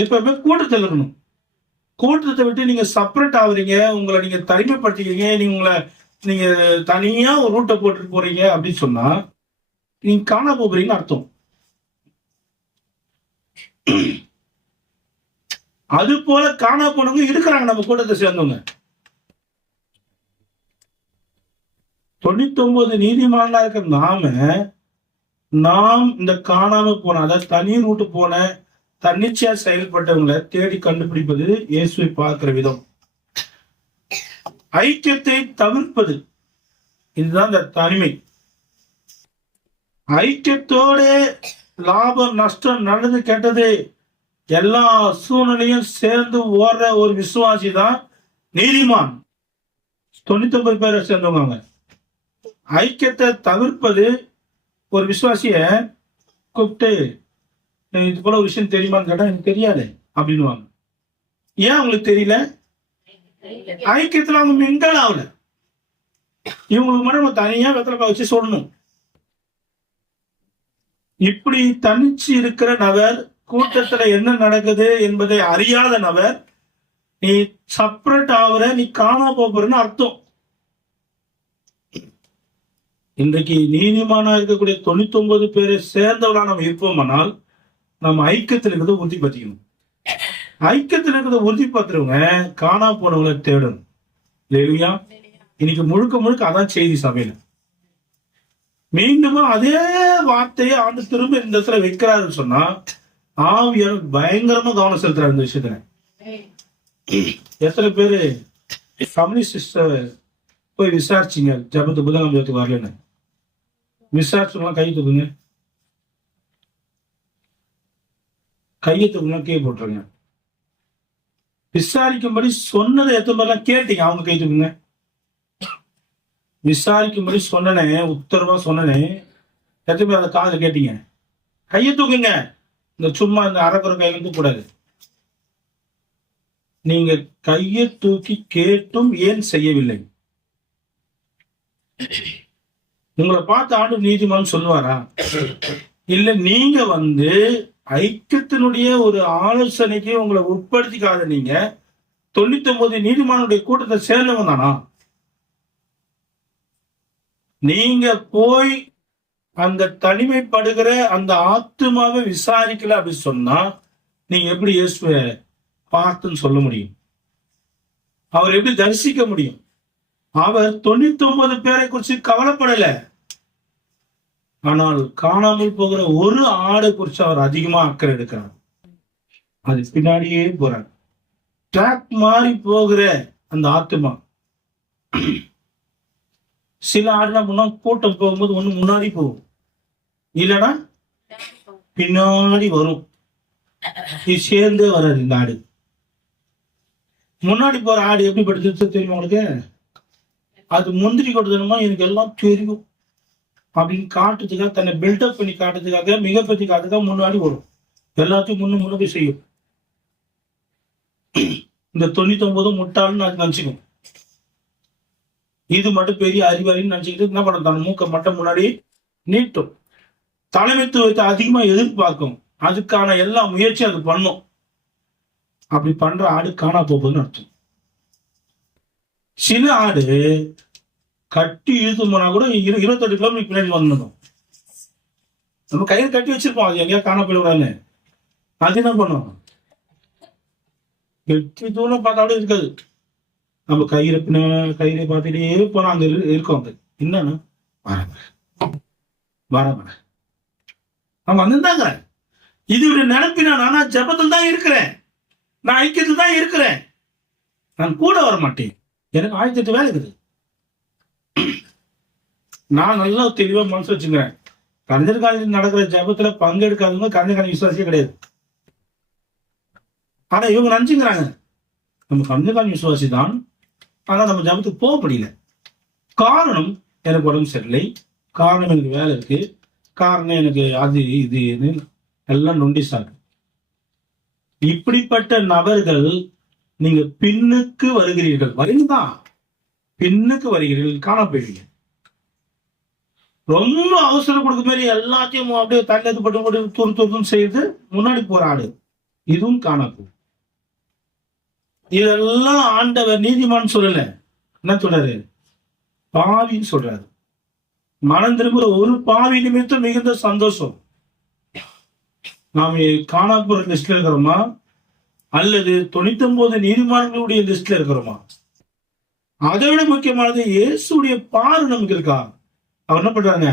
எப்பவுமே கூட்டத்தில் இருக்கணும். கூட்டத்தை விட்டு நீங்க செப்பரேட் ஆகுறீங்க, உங்களை நீங்க தனிமைப்படுத்திக்கிறீங்க, நீங்க தனியா ஒரு ரூட்டை போட்டு போறீங்க அப்படின்னு சொன்னா நீங்க காணாம போறீங்கன்னு அர்த்தம். அது போல காணா போனவங்க இருக்கிறாங்க நம்ம கூட்டத்தை சேர்ந்தவங்க. 99 நீதிமானா இருக்கிற நாம் இந்த காணாம போன, அதாவது தனி ரூட்டு போன தன்னிச்சையா செயல்பட்டவங்களை தேடி கண்டுபிடிப்பது இயேசுவை பார்க்கிற விதம். ஐக்கியத்தை தவிர்ப்பது, இதுதான் இந்த தனிமை. ஐக்கியத்தோட லாபம் நஷ்டம் நல்லது கெட்டது எல்லா சூழ்நிலையும் சேர்ந்து ஓடுற ஒரு விசுவாசி தான் நீதிமான். 99 பேரை சேர்ந்தவங்க. ஐக்கியத்தை தவிர்ப்பது, ஒரு விசுவாசிய கூப்பிட்டு இது போல ஒரு விஷயம் தெரியுமான்னு கேட்டா எனக்கு தெரியாது அப்படின்னுவாங்க. ஏன் அவங்களுக்கு தெரியல? ஐக்கியத்துல அவங்க மிங்கல் ஆகல. இவங்களுக்கு மட்டும் நம்ம தனியா வெத்தலை வச்சு சொல்லணும். இப்படி தனிச்சு இருக்கிற நபர், கூட்டத்துல என்ன நடக்குது என்பதை அறியாத நபர், நீ செப்பரேட் ஆகுற, நீ காணாம போறன்னு அர்த்தம். இன்றைக்கு நீதிமானா இருக்கக்கூடிய 99 பேரை சேர்ந்தவளா நம்ம இருப்போம்னால் நம்ம ஐக்கியத்தில் இருக்கிறத உறுதிப்படுத்திக்கணும். ஐக்கியத்தில் இருக்கிறத உறுதிப்படுத்துறவங்க காணா போனவங்களை தேடணும். இல்லையா? இன்னைக்கு முழுக்க முழுக்க அதான் செய்தி சபையில. மீண்டும் அதே வார்த்தையை ஆண்டு திரும்ப இந்த இடத்துல வைக்கிறாருன்னு சொன்னா ஆவியார் பயங்கரமா கவனம் செலுத்துறாரு இந்த விஷயத்துல. எத்தனை பேரு கம்யூனிஸ்ட் போய் விசாரிச்சிங்க ஜபத்து புதன்கிழமை ஜபத்துக்கு வரலன்னு? விசாரிச்சுலாம் கை தூக்குங்க, கையை தூக்குனா கீழே போட்டுருங்க. விசாரிக்கும்படி சொன்னதை எத்தனை பேர்லாம் கேட்டீங்க? அவங்க கை தூக்குங்க. விசாரிக்கும்படி சொன்னனே, உத்தரவா சொன்னனே, எத்தனை பேர் அதை காதுல கேட்டீங்க? கையை தூக்குங்க. இந்த சும்மா இந்த அரைக்குறை கையில தூக்க கூடாது. நீங்க கையை தூக்கி கேட்டும் ஏன் செய்யவில்லை? உங்களை பார்த்து ஆண்டு நீதிமான் சொல்லுவாரா? இல்ல நீங்க ஐக்கியத்தினுடைய ஒரு ஆலோசனைக்கு உங்களை உட்படுத்திக்காத நீங்க 99 நீதிமானுடைய கூட்டத்தை சேர்ந்தவங்க தானா? நீங்க போய் அந்த தனிமைப்படுகிற அந்த ஆத்துமாவை விசாரிக்கல அப்படி சொன்னா நீங்க எப்படி இயேசுவை பார்த்துன்னு சொல்ல முடியும்? அவர் எப்படி தரிசிக்க முடியும்? அவர் 99 பேரை குறித்து கவலைப்படல. ஆனால் காணாமல் போகிற ஒரு ஆடை குறித்து அவர் அதிகமா அக்கறை எடுக்கிறார். அது பின்னாடியே போறார். ட்ராக் மாறி போகிற அந்த ஆத்துமா. சில ஆடுனா முன்னா கூட்டம் போகும்போது ஒண்ணு முன்னாடி போகும், இல்லைன்னா பின்னாடி வரும். இது சேர்ந்தே வராது. இந்த ஆடு முன்னாடி போற ஆடு எப்படி படுத்து தெரியுமா உங்களுக்கு? அது முந்திரி கொடுத்தணுமா எனக்கு எல்லாம் தெரியும் அப்படின்னு காட்டுறதுக்காக, தன்னை பில்டப் பண்ணி காட்டுறதுக்காக, மிகப்பெரிய காட்டுறதுக்காக முன்னாடி வரும். எல்லாத்தையும் முன்னாடி செய்யும். இந்த 99 முட்டாள்னு அது நினைச்சுக்கும். இது மட்டும் பெரிய அறிவாளின்னு நினைச்சுக்கிட்டு என்ன பண்ண, தன் மூக்க மட்டும் முன்னாடி நீட்டும். தலைமைத்துவத்தை அதிகமா எதிர்பார்க்கும். அதுக்கான எல்லா முயற்சியும் அது பண்ணும். அப்படி பண்ற ஆடு காணா போகுதுன்னு அர்த்தம். சில ஆடு கட்டி இழுத்து போனா கூட 28 கிலோமீட்டர் பின்னாடி வந்துடும். நம்ம கையில் கட்டி வச்சிருப்போம், அது எங்கேயா காண போயிடுவாங்க. அது என்ன பண்ணும்? வெற்றி தூரம் பார்த்தாலும் இருக்காது. நம்ம கயிறை பார்த்துட்டே போனா அங்க இருக்கும். அங்க என்னன்னா வர நம்ம வந்துருந்தாங்க. இது நினைப்பினா நான் ஜபத்தில் தான் இருக்கிறேன், நான் ஐக்கியத்தில் தான் இருக்கிறேன், நான் கூட வர மாட்டேன், எனக்கு 1008 வேலை இருக்குது. நான் நல்லா தெளிவா மனசு வச்சுக்கிறேன். கலைஞர் காலேஜ் நடக்கிற ஜபத்துல பங்கெடுக்காதவங்க கலைஞர் காலேஜ் விசுவாசியே கிடையாது. ஆனா இவங்க நினைச்சுக்கிறாங்க நம்ம கலைஞர் காலேஜ் விசுவாசி தான், ஆனா நம்ம ஜபத்துக்கு போக முடியல. காரணம் எனக்கு உடம்பு சரியில்லை, காரணம் எனக்கு வேலை இருக்கு, காரணம் எனக்கு அது இது எல்லாம் நொண்டிசாங்க. இப்படிப்பட்ட நபர்கள் நீங்க பின்னுக்கு வருகிறீர்கள், வரீங்கதான், பின்னுக்கு வருகிறீர்கள், காண போயிடுவீங்க. ரொம்ப அவசரம் கொடுக்க மாதிரி எல்லாத்தையும் அப்படியே தண்ணி போட்டு துருன்னு செய்து முன்னாடி போற ஆடு, இதுவும் காண போகும். இதெல்லாம் ஆண்டவர் நீதிமான் சொல்லல, என்ன சொல்றாரு? பாவின்னு சொல்றாரு. மனம் திரும்புற ஒரு பாவி நிமித்தம் மிகுந்த சந்தோஷம். நாம் காணாப்புற லிஸ்ட்ல இருக்கிறோமா அல்லது 99 நீதிமான்களுடைய லிஸ்ட்ல இருக்கிறோமா? அதை விட முக்கியமானது இயேசுடைய பார்வை நமக்கு இருக்கா? அவர் என்ன பண்றாங்க?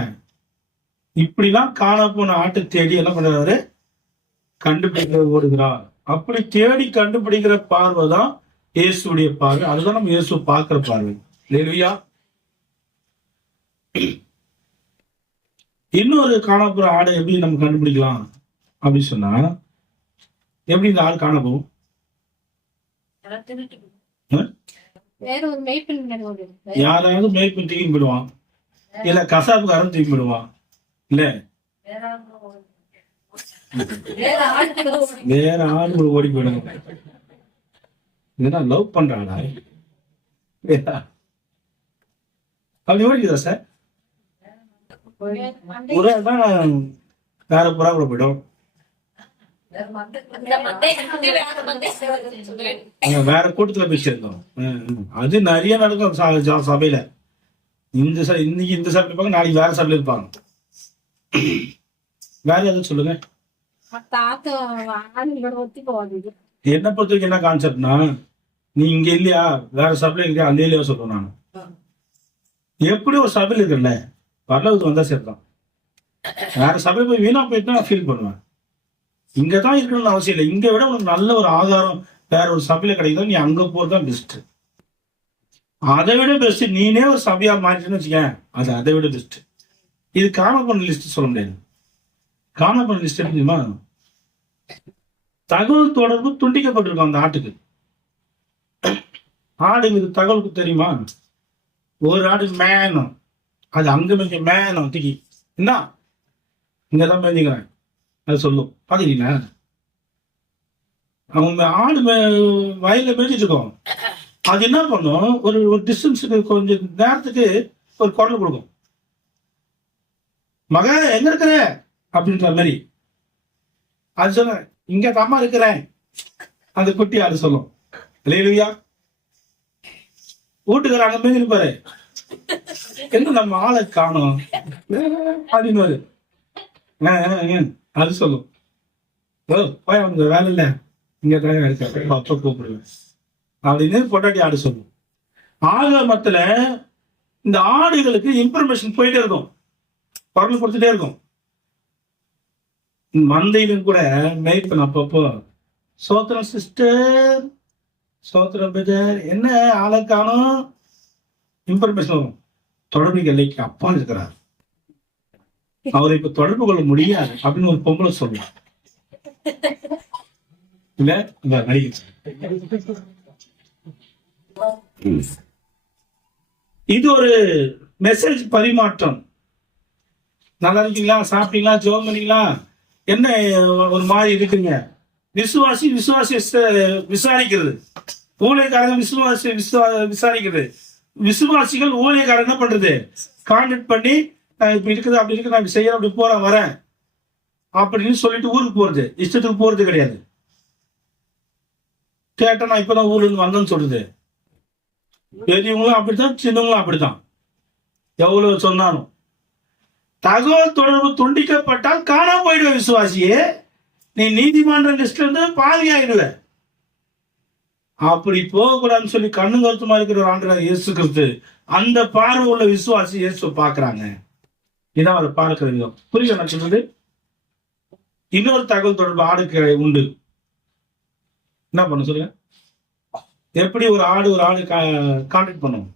இப்படிலாம் காண போன ஆட்டை தேடி என்ன பண்றாரு? கண்டுபிடிக்க ஓடுகிறார். அப்படி தேடி கண்டுபிடிக்கிற பார்வை தான் இயேசுடைய பார்வை. அதுதான் நம்ம இயேசு பார்க்கிற பார்வை. இல்லையா? இன்னொரு காணாப்புற ஆடை எப்படி நம்ம கண்டுபிடிக்கலாம் அப்படின்னு சொன்னா, எப்படி இந்த ஆடு காண போகும்? யாராவது மேய்ப்பு தூக்கி போயிடுவான், இல்ல கசாப்புக்காரன் தூக்கி போயிடுவான், இல்ல வேற ஆடு ஓடி போயிடுவாங்க. இதெல்லாம் லவ் பண்றாங்களா? அப்படி ஓடிக்குதா சார்? புறா தான் வேற புறா கூட போயிடும். வேற கூட்டத்துல போய் சேர்ந்தோம். அது நிறைய நடக்கும் சபையில. இன்னைக்கு இந்த சபையில இருப்பாங்க, நாளைக்கு வேற சபையில இருப்பாங்க. வேற எதுவும் சொல்லுங்க. என்ன பொறுத்த வரைக்கும் என்ன கான்செப்ட்னா, நீ இங்க இல்லையா, வேற சபையில இல்லையா, அந்த இல்லையா சொல்றேன் நான். எப்படி ஒரு சபையில இருக்கல, பரலோகத்துக்கு வந்தா சேர்த்தான். வேற சபையில போய் வீணா போயிட்டு நான் ஃபீல் பண்ணுவேன். இங்கதான் இருக்கணும்னு அவசியம் இல்லை. இங்க விட உனக்கு நல்ல ஒரு ஆதாரம் வேற ஒரு சபையில கிடைக்குதோ, நீ அங்க போறதுதான் பெஸ்ட். அதை விட பெஸ்ட் நீனே ஒரு சபையா மாறிட்டுன்னு வச்சுக்கேன், அது அதை விட பெஸ்ட். இது காணப்போன லிஸ்ட் சொல்ல முடியாது. காணப்போன லிஸ்ட் தெரியுமா? தகவல் தொடர்பு துண்டிக்கப்பட்டிருக்கும் அந்த ஆட்டுக்கு. ஆடுங்களுக்கு தகவலுக்கு தெரியுமா? ஒரு ஆடு மேனம், அது அங்க மேஞ்ச மேனம் தூக்கி என்ன இங்கதான் மேஞ்சுக்கிறேன் அது சொல்லும். பாத்தீங்களா? அவங்க ஆடு வயல்ல மேய்ச்சிட்டு இருக்கோம். அது என்ன பண்ணும், ஒரு டிஸ்டன்ஸுக்கு கொஞ்சம் நேரத்துக்கு ஒரு குரல் கொடுக்கும். மக எங்க இருக்கிற அப்படின்ற மாதிரி. அது சொல்ல, இங்க அம்மா இருக்கிறேன் அந்த குட்டி ஆடு சொல்லும். இல்லையா? வீட்டுக்கார அங்க மேய்ச்சி இருப்பாரு, என்ன நம்ம ஆளை காணும் அப்படின்னு அது சொல்லும். போய் அவங்க வேலை இல்ல, இங்க இருக்க அப்ப கூப்பிடுவேன் அப்படின்னு பொட்டாட்டி ஆடு சொல்லும். ஆகமத்துல இந்த ஆடுகளுக்கு இன்ஃபர்மேஷன் போயிட்டே இருக்கும், குரல் கொடுத்துட்டே இருக்கும். மந்தையிலும் கூட மேய்ப்பன் அப்பப்போ சோத்திரம் சிஸ்டர், சோத்திரம் பிரதர், என்ன ஆளை காணும், இன்ஃபர்மேஷன் வரும். தொடர்பு எல்லைக்கு அப்பா இருக்கிறார், அவரை இப்ப தொடர்பு கொள்ள முடியாது அப்படின்னு ஒரு பொம்பளை சொல்லலாம். இல்ல இது ஒரு மெசேஜ் பரிமாற்றம். நல்லா இருக்கீங்களா, சாப்பிட்டீங்களா, ஜெபம் பண்ணீங்களா, என்ன ஒரு மாதிரி இருக்குங்க. விசுவாசி விசாரிக்கிறது, ஊழியக்காரங்க விசாரிக்கிறது. விசுவாசிகள் ஊழியக்காரங்க என்ன பண்றது, கான்டாக்ட் பண்ணி இப்ப இருக்குது அப்படி இருக்கு, நான் செய்யறேன், அப்படி போறேன் வரேன் அப்படின்னு சொல்லிட்டு ஊருக்கு போறது. இஷ்டத்துக்கு போறது கிடையாது. கேட்டா நான் இப்பதான் ஊர்ல இருந்து வந்தேன்னு சொல்றது. பெரியவங்களும் அப்படித்தான், சின்னவங்களும் அப்படித்தான். எவ்வளவு சொன்னாலும் தகவல் தொடர்பு துண்டிக்கப்பட்டால் காணாம போயிடுவ விசுவாசியே. நீ நீதிமன்ற லிஸ்ட்ல இருந்து பாதி ஆயிடுவ. அப்படி போகக்கூடாதுன்னு சொல்லி கண்ணு கருத்துமா இருக்கிற ஒரு ஆண்டவர் இயேசு கிறிஸ்து அந்த பார்வை உள்ள விசுவாசி இயேசு பாக்குறாங்க. இதான் அவர் பார்க்கிற விதம். புரியுது நான் சொல்றது? இன்னொரு தகவல் தொடர்பு ஆடுக்கு உண்டு. என்ன பண்ண சொல்லுங்க? எப்படி ஒரு ஆடு கான்டாக்ட் பண்ணும்?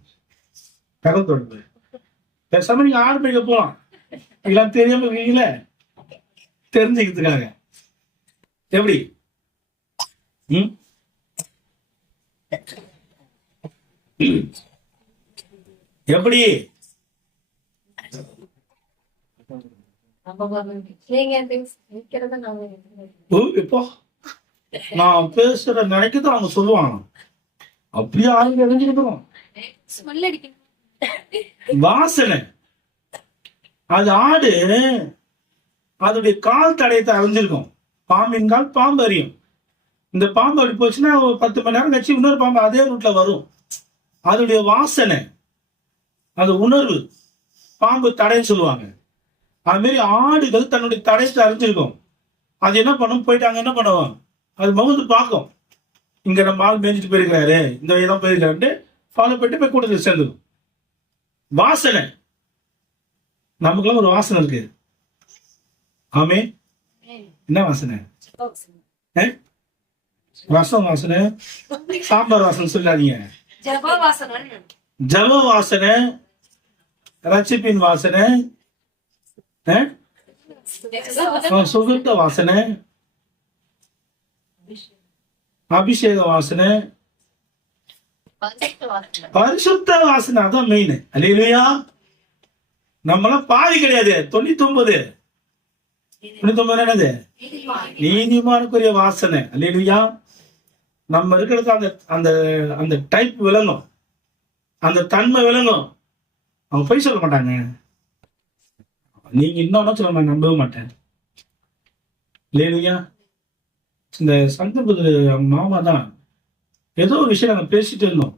தகவல் தொடர்பு. பேசாம நீங்க ஆடு மேய்க்க போலாம், இதெல்லாம் தெரியாம இருக்கீங்கள, தெரிஞ்சுக்கிறதுக்காக. எப்படி எப்படி இப்போ நான் பேசுற நினைக்கதான் அவங்க சொல்லுவாங்க. அப்படியே ஆளுங்க எழுஞ்சுக்கிட்டோம். வாசனை. அது ஆடு அதோடைய கால் தடயத்தை அறிஞ்சிருக்கும். பாம்பின் கால் பாம்பு அறியும். இந்த பாம்பு அப்படி போச்சுன்னா ஒரு 10 மணி நேரம் கழிச்சு இன்னொரு பாம்பு அதே ரூட்ல வரும். அதனுடைய வாசனை, அது உணர்வு, பாம்பு தடைன்னு சொல்லுவாங்க. அது மாதிரி ஆடுகள் தன்னுடைய தடைத்தை அறிஞ்சிருக்கும். அது என்ன பண்ணும், போயிட்டு அங்க என்ன பண்ணுவோம், அது முகந்து பார்க்கும். இங்க நம்ம ஆள் மேய்ஞ்சிட்டு போயிருக்கிறாரு, இந்த இடம் போயிருக்காருன்ட்டு ஃபாலோ பண்ணிட்டு போய் கூட்டத்தில் சேர்ந்துடும். வாசனை, நமக்குலாம் ஒரு வாசனை இருக்கு. ஆமே, என்ன வாசனை? ரசம் வாசனை, சாம்பார் வாசனை சொல்லாதீங்க. ஜப வாசனை, ரட்சிப்பின் வாசனை, சுகந்த வாசனை, அபிஷேக வாசனை, பரிசுத்த வாசனை. அதான் மெயின். அல்லேலூயா. நம்மளாம் பாவி கிடையாது. 99 என்னது? நீதிமானுக்குரிய வாசனை. அல்லேலூயா. நம்ம இருக்கிறது அந்த அந்த அந்த டைப் விளங்கும், அந்த தன்மை விளங்கும். அவங்க போய் சொல்ல மாட்டாங்க. நீங்க இன்னொன்னு சொல்ல, நான் நம்பவே மாட்டேன். இல்லையா? இந்த சந்தர்ப்பது மாமா தான் ஏதோ ஒரு விஷயம் நாங்கள் பேசிட்டு இருந்தோம்.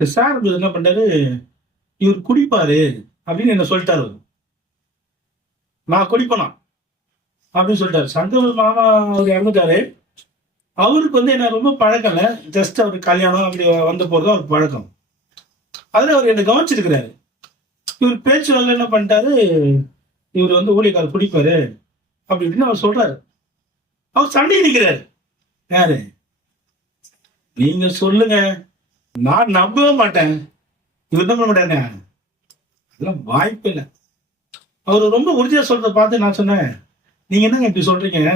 சார் என்ன பண்றாரு, இவர் குடிப்பாரு அப்படின்னு என்ன சொல்லிட்டாரு. நான் குடிப்பனா அப்படின்னு சொல்லிட்டாரு. சந்தர்ப்ப மாமா அவர் இறந்துட்டாரு. அவருக்கு என்ன ரொம்ப பழக்கம் இல்லை. ஜஸ்ட் அவருக்கு கல்யாணம் அப்படி வந்த போறது அவருக்கு பழக்கம். அதுல அவர் என்னை கவனிச்சிருக்கிறாரு. இவர் பேச்சு வரல என்ன பண்ணிட்டாரு, இவர் ஊழியக்காரர் குடிப்பாரு அப்படி இப்படின்னு அவர் சொல்றாரு. அவர் சண்டை நிற்கிறாரு. யாரு? நீங்க சொல்லுங்க, நான் நம்பவே மாட்டேன். இவர் என்ன பண்ண மாட்டாங்க, அதெல்லாம் வாய்ப்பு இல்லை. அவர் ரொம்ப உறுதியா சொல்றத பார்த்து நான் சொன்னேன், நீங்க என்னங்க இப்படி சொல்றீங்க,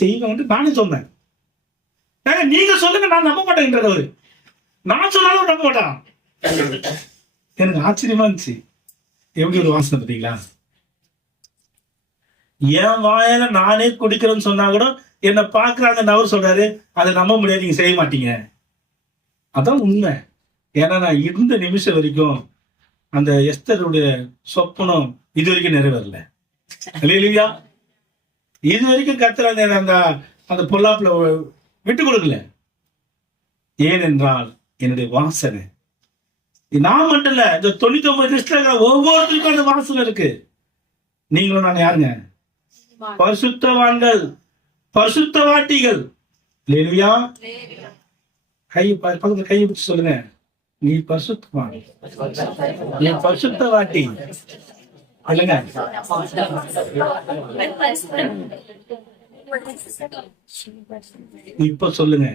செய்வேன் நானே சொன்னேன். நீங்க சொல்லுங்க, நான் நம்ப மாட்டேங்கிறது. அவரு நான் சொன்னாலும் நம்ப மாட்டான். எனக்கு ஆச்சரியமா இருந்துச்சு. எப்படி ஒரு வாசனை பார்த்தீங்களா? என் வாயில நானே குடிக்கிறேன்னு சொன்னா கூட என்னை பார்க்குறாங்க நபர் சொல்றாரு, அதை நம்ப முடியாது, நீங்க செய்ய மாட்டீங்க. அதான் உண்மை. ஏன்னா நான் இருந்த நிமிஷம் வரைக்கும் அந்த எஸ்தருடைய சொப்பனம் இது வரைக்கும் நிறைவேறல. இல்லையா? இது வரைக்கும் கத்துறாங்க அந்த அந்த பொல்லாப்புல விட்டு கொடுக்கல. ஏனென்றால் என்னுடைய வாசனை. நான் மட்டும் இல்ல, இந்த 99 லிஸ்ட்ல இருக்கிற ஒவ்வொருத்தருக்கும் அந்த வாசனை இருக்கு. நீங்களும் நான் யாருங்க? பரிசுத்தவான்கள், பரிசுத்தவாட்டிகள். இல்லையா? பக்கத்துல கையை பிடிச்சு சொல்லுங்க, நீ பரிசுத்தவான், நீ பரிசுத்தவாட்டி. இல்லைங்க? இப்ப சொல்லுங்க,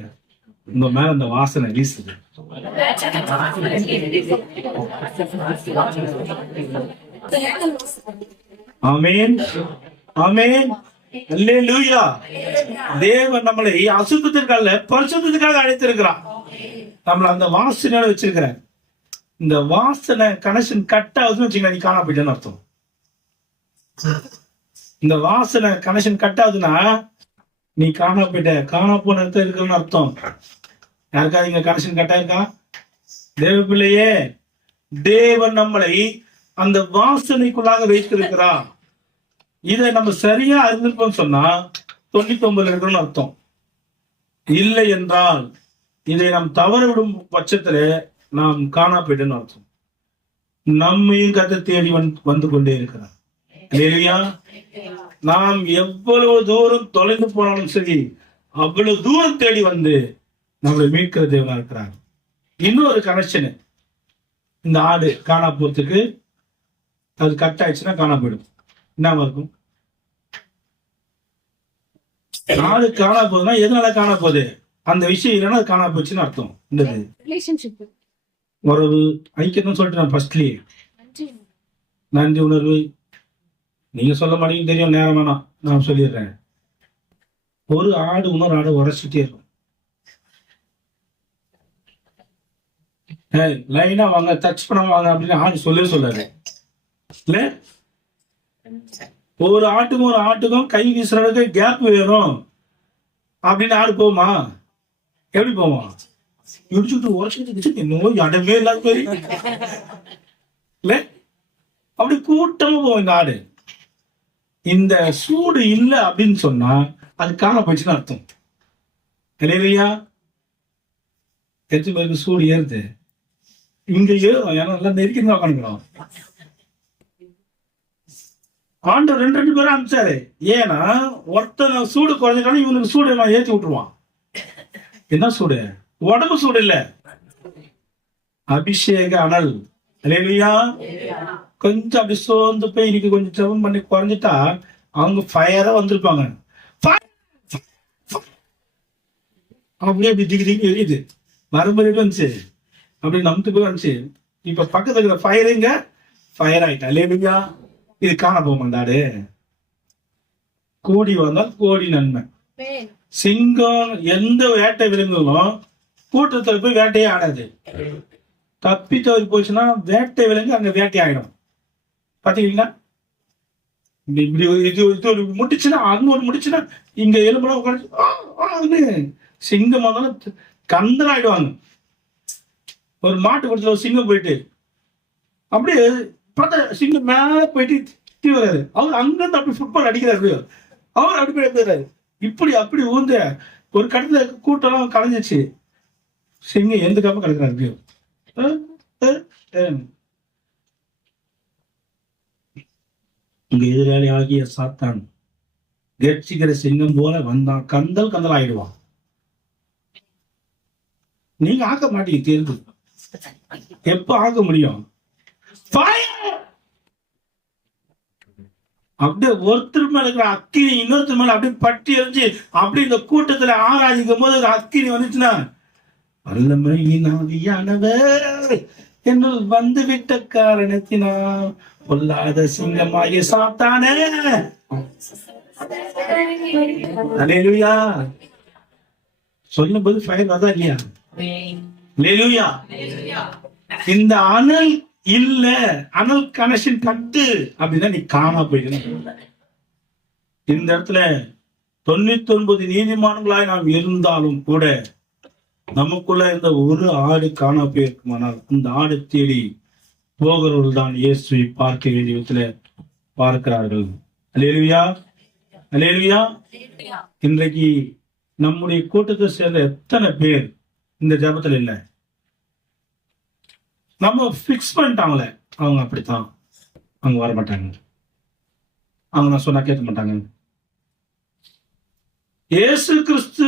உங்க மேல அந்த வாசனை வீசுது. ஆமென், ஆமென், அல்லேலூயா. தேவன் நம்மளை அசுத்தத்திற்காக பரிசுத்தத்துக்காக அழைத்திருக்கிறார். நம்மள அந்த வாசனையோட வச்சிருக்கிறார். இந்த வாசனை கனெக்ஷன் கட் ஆகுதுன்னு வச்சுக்கலாம், நீ காணா போயிட்டேன்னு அர்த்தம். இந்த வாசனை கனெக்ஷன் கட் ஆகுதுன்னா நீ காணா போயிட்ட, காணா போன இடத்துல இருக்குன்னு அர்த்தம். யாருக்காவது இங்க கனெக்ஷன் கட் ஆயிருக்கா? தேவ பிள்ளையே, தேவன் நம்மளை அந்த வாசனைக்குள்ளாக வைத்திருக்கிறார். இதை நம்ம சரியா அறிந்திருப்போம் சொன்னா 99 இருக்கணும்னு அர்த்தம். இல்லை என்றால் இதை நாம் தவற விடும் பட்சத்துல நாம் காணா போயிட்டோன்னு அர்த்தம். நம்மையும் கதை தேடி வந்து கொண்டே இருக்கிறார். இல்லையா? நாம் எவ்வளவு தூரம் தொலைந்து போனாலும் சரி, அவ்வளவு தூரம் தேடி வந்து நம்மளை மீட்கிற தேவனா இருக்கிறார். இன்னொரு கனெக்ஷன், இந்த ஆடு காணா போறதுக்கு அது கட் ஆயிடுச்சுன்னா காணா போயிடும். என்னவா இருக்கும்? ஆடு காணா போகுதுன்னா எதனால காணா போகுது? அந்த விஷயம் இல்லைன்னா அது காணா போச்சுன்னு அர்த்தம். இந்த உறவு ஐக்கியம் சொல்லிட்டு நான் ஃபர்ஸ்ட்லயே நன்றி உணர்வு. நீங்க சொல்ல மாட்டீங்க தெரியும், நேரம் வேணாம், நான் சொல்லிடுறேன். ஒரு ஆடு இன்னொரு ஆடு உரைச்சிட்டே இருக்கும். லைனா வாங்க, டச் பண்ண வாங்க அப்படின்னு ஆடு சொல்லவே சொல்லாது. இல்ல, ஒரு ஆட்டுக்கும் ஒரு ஆட்டுக்கும் கை வீசுறதுக்கு கேப் வேணும் அப்படின்னு ஆடு போமா? எப்படி போமா? இடிச்சுட்டு உரைச்சிட்டு என்னவோ இடமே இல்லாத மாதிரி இல்ல, அப்படி கூட்டமா போவோம் இந்த ஆடு. இந்த சூடு இல்லை அப்படின்னு சொன்னா அது காண போயிடுச்சுன்னு அர்த்தம். இல்லையா? எத்தனை பேருக்கு சூடு ஏறுது? இங்க ஏறும், ஏன்னா நல்லா நெருக்கி தான் உட்காந்துக்கிறோம். ஆண்டவர் ரெண்டு பேரும் அனுப்பிச்சாரு. ஏன்னா ஒருத்தனை சூடு குறைஞ்சிட்டாலும் இவனுக்கு சூடு நான் ஏற்றி விட்டுருவான். என்ன சூடு? உடம்பு சூடு இல்ல, அபிஷேக அனல். இல்லையா? கொஞ்சம் அப்படி சோர்ந்து போய் இன்னைக்கு கொஞ்சம் ஜெபம் பண்ணி குறைஞ்சிட்டா அவங்க ஃபயரா வந்திருப்பாங்க. அப்படியே அப்படி திக்கு திக்கு எரியுது. வரும்போது வந்துச்சு, அப்படி நமக்கு போய் வந்துச்சு. இப்ப பக்கத்துல இருக்கிற ஃபயருங்க ஃபயர் ஆயிட்டா. இல்லையா? இது காண போக மாட்டாரு. கோடி வந்தால் கோடி நன்மை. சிங்கம் எந்த வேட்டை விலங்குகளும் கூட்டத்தில் போய் வேட்டையே ஆடாது. தப்பி தவறி போச்சுன்னா வேட்டை விலங்கு அங்க வேட்டை ஆயிடும். பாத்தீங்களா? இப்படி இது ஒரு முடிச்சுன்னா அங்க ஒரு முடிச்சுன்னா இங்க எலும்புலாம் உட்காந்து சிங்கம் வந்தாலும் கந்தல் ஆயிடுவாங்க. ஒரு மாட்டு கொடுத்துல ஒரு சிங்கம் போயிட்டு அப்படியே பார்த்தா சிங்கம் மேல போயிட்டு திட்டி வர்றாரு. அவர் அங்கிருந்து அப்படி ஃபுட்பால் அடிக்கிறாரு. அவர் அப்படி போயிடுறாரு. இப்படி அப்படி ஊந்த ஒரு கடத்துல கூட்டம் கலைஞ்சிச்சு. சிங்கம் எந்த காப்ப கிடக்குறாரு. உங்க எதிராளி ஆகிய சாத்தான் கட்சிக்கிற சிங்கம் போல வந்தான் கந்தல் கந்தல் ஆயிடுவான். நீங்க ஆக்க மாட்டீங்க. தேர்வு எப்ப ஆக்க முடியும்? அப்படியே ஒருத்தர் மேல இருக்கிற அக்கினி இன்னொருத்தர் மேல அப்படியே பட்டி எரிஞ்சு அப்படி இந்த கூட்டத்துல ஆராதிக்கும் போது ஒரு அக்கினி வந்துச்சுன்னா, வல்லமையினாவியானவர் என்னுள் வந்து விட்ட காரணத்தினால் பொல்லாத சிங்கமாகிய சாத்தானே. அல்லேலூயா. சொல்லும் போது ஃபயர் வரதா இல்லையா? அல்லேலூயா. இந்த அனல் இல்ல, அனல் கனெக்ஷன் கட்டு அப்படின்னா நீ காணா போயிடணும். இந்த இடத்துல 99 நீதிமான்களாய் நாம் இருந்தாலும் கூட நமக்குள்ள இந்த ஒரு ஆடு காணா போயிருக்குமானால் அந்த ஆடு தேடி போகிறவர்கள் தான் இயேசுவை பார்க்க வேண்டிய விதத்துல பார்க்கிறார்கள். அல்லேலூயா. அல்லேலூயா. இன்றைக்கு நம்முடைய கூட்டத்தை சேர்ந்த எத்தனை பேர் இந்த ஜபத்துல இல்லை? நம்ம பிக்ஸ் பண்ணிட்டாங்களே, அவங்க அப்படித்தான், அவங்க வர மாட்டாங்க, அவங்க நான் சொன்னா கேட்க மாட்டாங்க. இயேசு கிறிஸ்து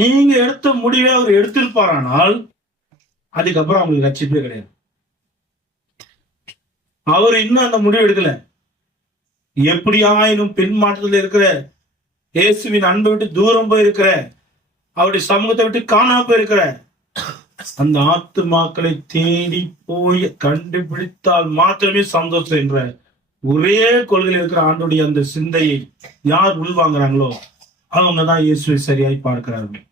நீங்க எடுத்த முடிவை அவர் எடுத்திருப்பாரானால் அதுக்கப்புறம் அவங்களுக்கு ரட்சிப்பே கிடையாது. அவர் இன்னும் அந்த முடிவு எடுக்கல. எப்படியாயினும் பின் மாற்றத்தில் இருக்கிற இயேசுவின் அன்பை விட்டு தூரம் போயிருக்கிற, அவருடைய சமூகத்தை விட்டு காணாம போயிருக்கிற அந்த ஆத்துமாக்களை தேடி போய் கண்டுபிடித்தால் மாத்திரமே சந்தோஷம் என்ற ஒரே கொள்கையில் இருக்கிற ஆண்டோடைய அந்த சிந்தையை யார் உள்வாங்குறாங்களோ அவங்க தான் இயேசுவை சரியாய் பார்க்கிறார்கள்.